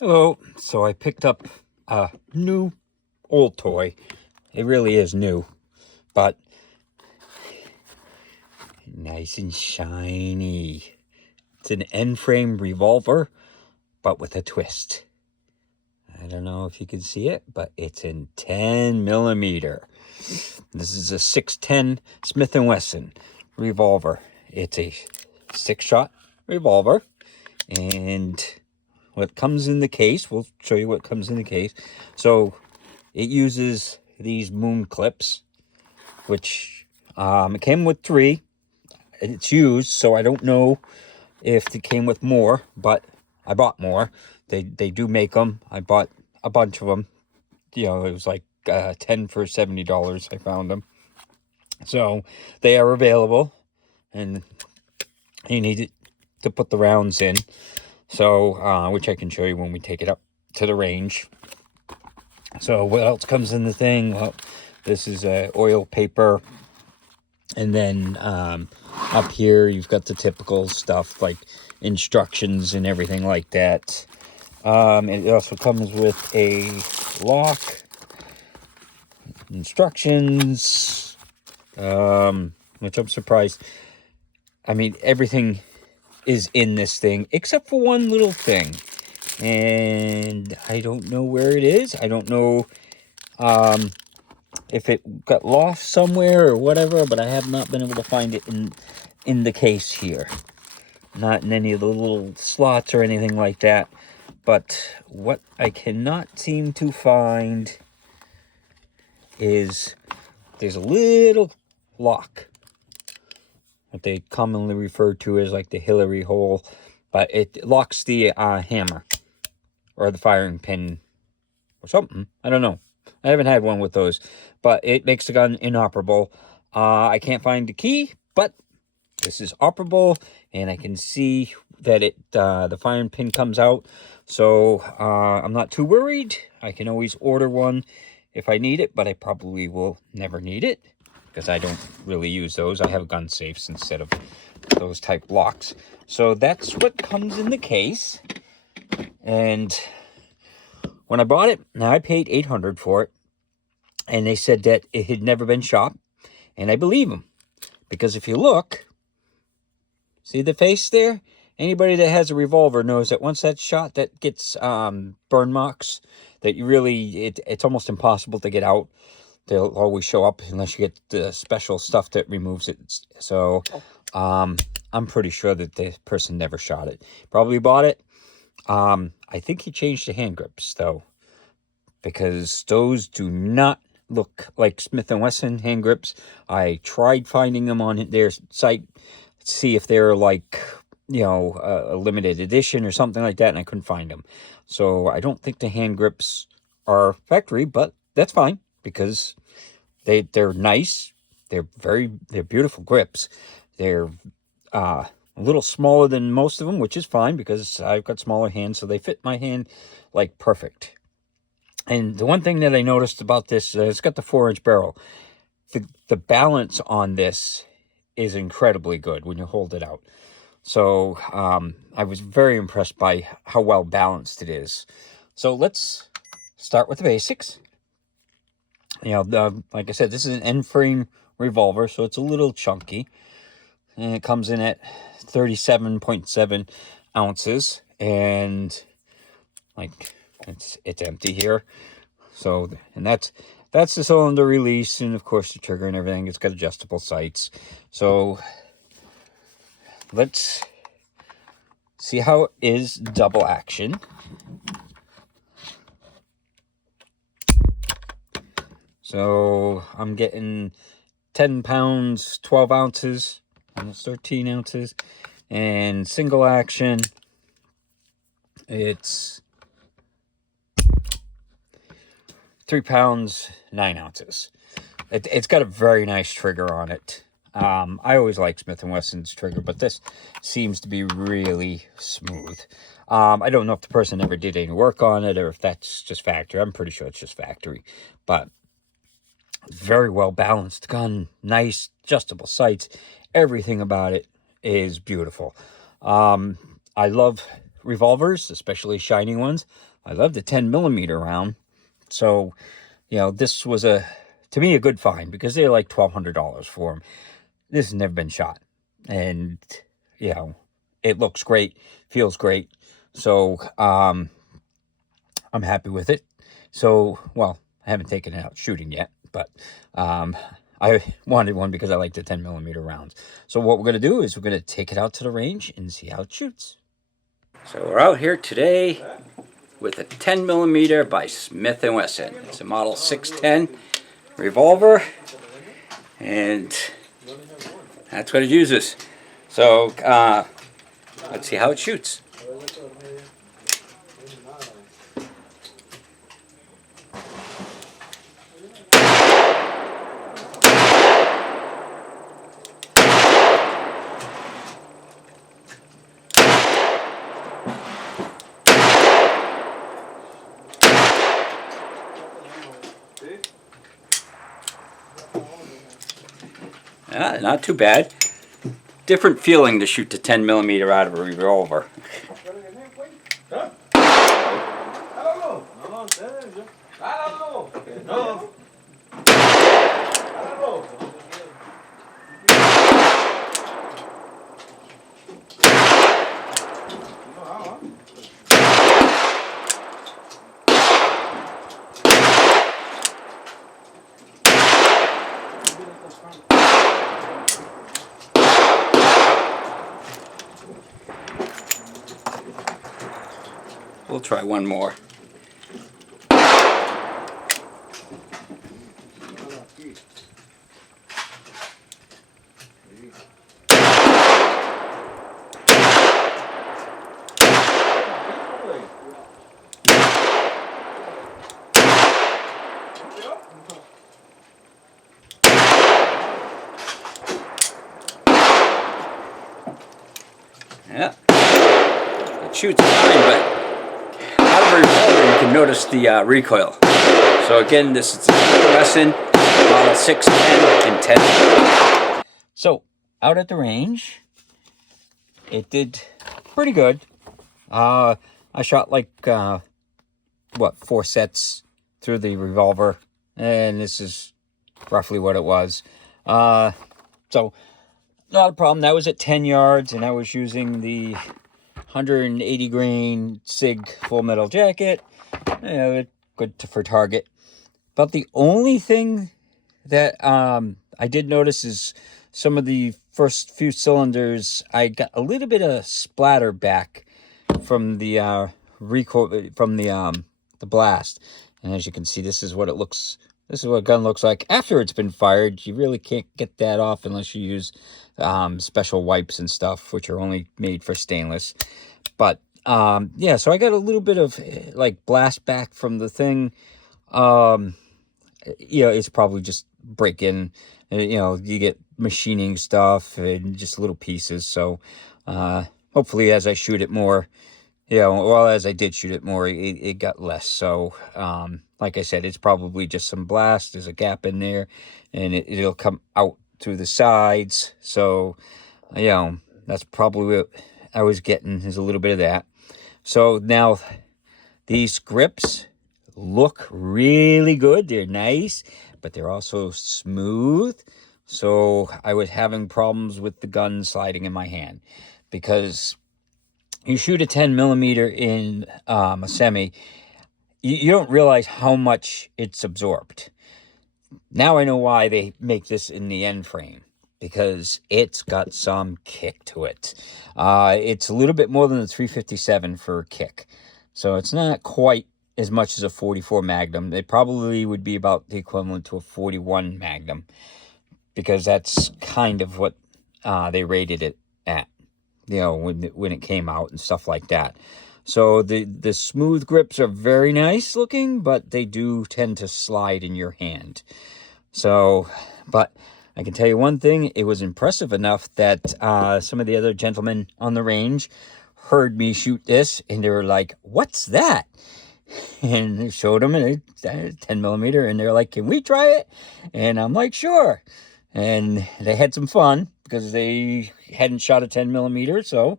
Hello. So I picked up a new old toy. It really is new, but nice and shiny. It's an end-frame revolver, but with a twist. I don't know if you can see it, but it's in 10 millimeter. This is a 610 Smith Wesson revolver. It's a 6-shot revolver, and what comes in the case, we'll show you what comes in the case. So it uses these moon clips, which it came with 3. It's used, so I don't know if it came with more, but I bought more. They do make them. I bought a bunch of them. You know, it was like 10 for $70. I found them. So they are available, and you need it to put the rounds in. So, which I can show you when we take it up to the range. So what else comes in the thing? Well, this is oil paper. And then up here, you've got the typical stuff like instructions and everything like that. It also comes with a lock, instructions, which I'm surprised. I mean, everything is in this thing except for one little thing. And I don't know where it is. I don't know if it got lost somewhere or whatever, but I have not been able to find it in the case here. Not in any of the little slots or anything like that. But what I cannot seem to find is there's a little lock, what they commonly refer to as like the Hillary hole, but it locks the hammer or the firing pin or something. I don't know. I haven't had one with those, but it makes the gun inoperable. I can't find the key, but this is operable, and I can see that the firing pin comes out. So I'm not too worried. I can always order one if I need it, but I probably will never need it because I don't really use those. I have gun safes instead of those type locks. So that's what comes in the case. And when I bought it, now I paid $800 for it, and they said that it had never been shot, and I believe them, because if you look, see the face there? Anybody that has a revolver knows that once that's shot, that gets burn marks that you really, it's almost impossible to get out. They'll always show up unless you get the special stuff that removes it. So I'm pretty sure that the person never shot it. Probably bought it. I think he changed the hand grips, though, because those do not look like Smith & Wesson hand grips. I tried finding them on their site to see if they're like, you know, a limited edition or something like that, and I couldn't find them. So I don't think the hand grips are factory, but that's fine because they're nice. They're beautiful grips. They're a little smaller than most of them, which is fine because I've got smaller hands, so they fit my hand like perfect. And the one thing that I noticed about this, it's got the 4-inch barrel. The balance on this is incredibly good when you hold it out. So I was very impressed by how well balanced it is. So let's start with the basics. You know, like I said, this is an end-frame revolver, so it's a little chunky. And it comes in at 37.7 ounces. And like it's empty here. So, and that's the cylinder release, and of course the trigger and everything. It's got adjustable sights. So let's see how it is double action. So I'm getting 10 pounds, 12 ounces, almost 13 ounces. And single action, it's 3 pounds, 9 ounces. It's got a very nice trigger on it. I always like Smith & Wesson's trigger, but this seems to be really smooth. I don't know if the person ever did any work on it or if that's just factory. I'm pretty sure it's just factory. But very well balanced gun, nice adjustable sights. Everything about it is beautiful. I love revolvers, especially shiny ones. I love the 10mm round. So, you know, this was to me, a good find because they're like $1,200 for them. This has never been shot. And, you know, it looks great, feels great. So, I'm happy with it. So, well, I haven't taken it out shooting yet, but I wanted one because I like the 10mm rounds. So what we're going to do is we're going to take it out to the range and see how it shoots. So we're out here today with a 10mm by Smith Wesson. It's a Model 610 revolver, and that's what it uses. So let's see how it shoots. Not too bad. Different feeling to shoot the 10mm out of a revolver. We'll try one more. Yeah, it shoots fine, but out of a revolver you can notice the recoil. So again, this is a Wesson Model 610 in 10. So out at the range, it did pretty good. I shot like what, 4 sets through the revolver, and this is roughly what it was. So not a problem. That was at 10 yards, and I was using the 180 grain SIG full metal jacket. You know, good for target. But the only thing that I did notice is some of the first few cylinders, I got a little bit of splatter back from the recoil from the blast. And as you can see, this is what it looks. This is what a gun looks like after it's been fired. You really can't get that off unless you use special wipes and stuff, which are only made for stainless. But yeah, so I got a little bit of like blast back from the thing. You know, it's probably just break-in. You know, you get machining stuff and just little pieces. So hopefully as I shoot it more, you know, well, as I did shoot it more, it got less. So like I said, it's probably just some blast. There's a gap in there, and it'll come out through the sides. So, you know, that's probably what I was getting, is a little bit of that. So now these grips look really good. They're nice, but they're also smooth. So I was having problems with the gun sliding in my hand, because you shoot a 10mm in a semi, you don't realize how much it's absorbed. Now I know why they make this in the end frame, because it's got some kick to it. It's a little bit more than a 357 for kick. So it's not quite as much as a 44 Magnum. It probably would be about the equivalent to a 41 Magnum, because that's kind of what they rated it at, you know, when it came out and stuff like that. So the smooth grips are very nice looking, but they do tend to slide in your hand. So, but I can tell you one thing, it was impressive enough that some of the other gentlemen on the range heard me shoot this, and they were like, "What's that?" And I showed them a 10mm, and they're like, "Can we try it?" And I'm like, "Sure." And they had some fun, because they hadn't shot a 10mm, so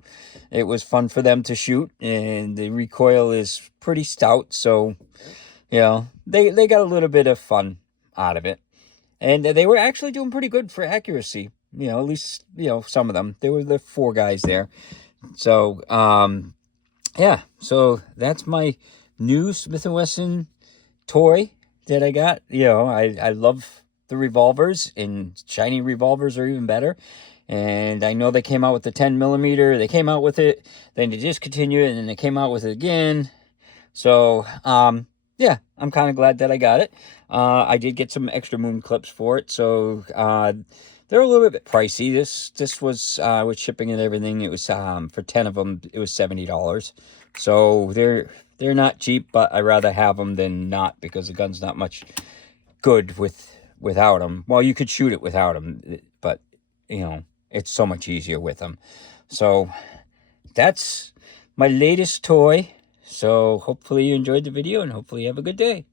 it was fun for them to shoot, and the recoil is pretty stout, so, you know, they got a little bit of fun out of it. And they were actually doing pretty good for accuracy, you know, at least, you know, some of them. There were the 4 guys there. So, yeah, so that's my new Smith & Wesson toy that I got. You know, I love the revolvers, and shiny revolvers are even better. And I know they came out with the 10mm. They came out with it, then they discontinued it, and then they came out with it again. So, yeah, I'm kind of glad that I got it. I did get some extra moon clips for it, so they're a little bit pricey. This was with shipping and everything. It was for 10 of them, it was $70. So they're not cheap, but I'd rather have them than not, because the gun's not much good without them. Well, you could shoot it without them, but you know, it's so much easier with them. So that's my latest toy. So hopefully you enjoyed the video, and hopefully you have a good day.